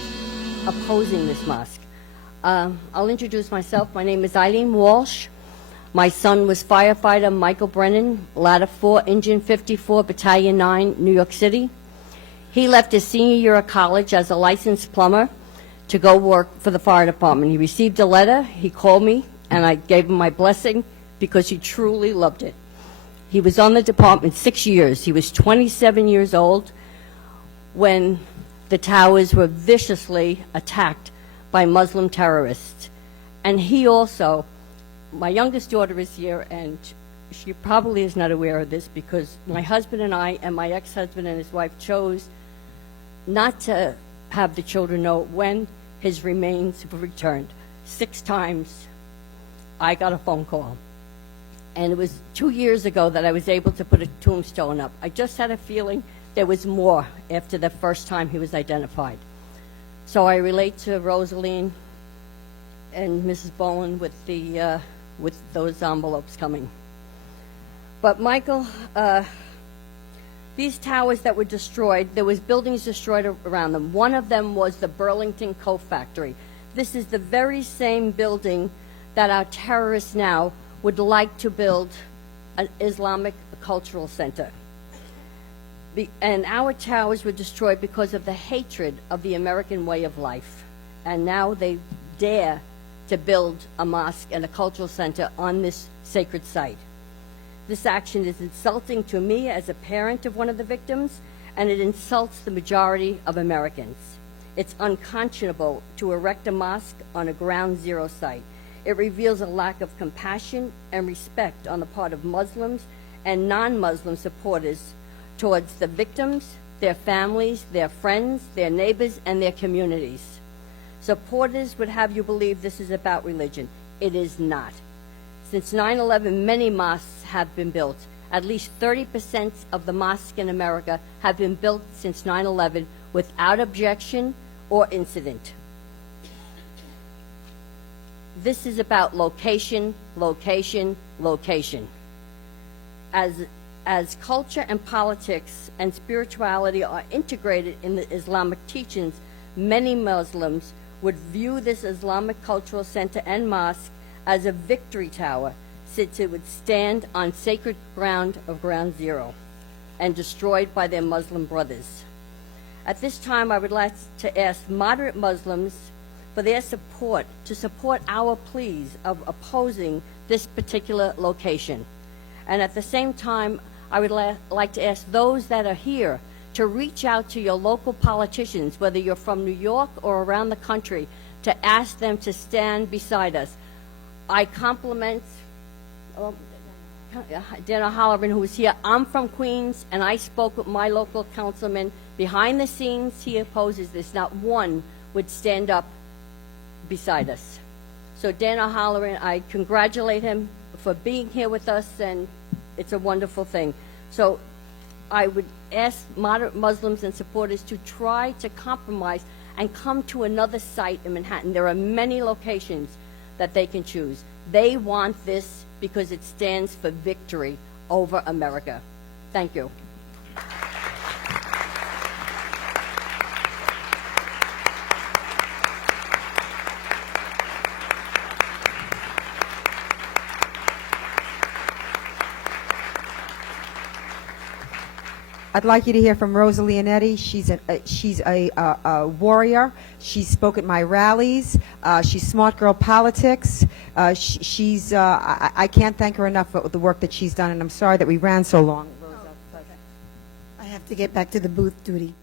victims opposing this mosque. I'll introduce myself. My name is Ilene Walsh. My son was firefighter Michael Brennan, Ladder 4, Engine 54, Battalion 9, New York City. He left his senior year of college as a licensed plumber to go work for the fire department. He received a letter, he called me, and I gave him my blessing because he truly loved it. He was on the department 6 years. He was 27 years old when the towers were viciously attacked by Muslim terrorists. And he also, my youngest daughter is here, and she probably is not aware of this because my husband and I and my ex-husband and his wife chose not to have the children know when his remains were returned. 6 times I got a phone call. And it was 2 years ago that I was able to put a tombstone up. I just had a feeling there was more after the first time he was identified. So I relate to Rosaline and Mrs. Bowen with those envelopes coming. But Michael, these towers that were destroyed, there was buildings destroyed around them. One of them was the Burlington Coat Factory. This is the very same building that our terrorists now would like to build an Islamic cultural center. And our towers were destroyed because of the hatred of the American way of life. And now they dare to build a mosque and a cultural center on this sacred site. This action is insulting to me as a parent of one of the victims, and it insults the majority of Americans. It's unconscionable to erect a mosque on a ground zero site. It reveals a lack of compassion and respect on the part of Muslims and non-Muslim supporters towards the victims, their families, their friends, their neighbors, and their communities. Supporters would have you believe this is about religion. It is not. Since 9/11, many mosques have been built. At least 30% of the mosques in America have been built since 9/11 without objection or incident. This is about location, location, location. As culture and politics and spirituality are integrated in the Islamic teachings, many Muslims would view this Islamic cultural center and mosque as a victory tower, since it would stand on sacred ground of ground zero and destroyed by their Muslim brothers. At this time, I would like to ask moderate Muslims for their support, to support our pleas of opposing this particular location. And at the same time, I would like to ask those that are here to reach out to your local politicians, whether you're from New York or around the country, to ask them to stand beside us. I compliment Dan O'Halloran, who was here. I'm from Queens, and I spoke with my local councilman. Behind the scenes, he opposes this. Not one would stand up beside us. So Dan O'Halloran, I congratulate him for being here with us, and it's a wonderful thing. So I would ask moderate Muslims and supporters to try to compromise and come to another site in Manhattan. There are many locations that they can choose. They want this because it stands for victory over America. Thank you. I'd like you to hear from Rosa Leonetti. She's a warrior. She spoke at my rallies. She's smart girl politics. I can't thank her enough for the work that she's done, and I'm sorry that we ran so long, Rosa. I have to get back to the booth duty.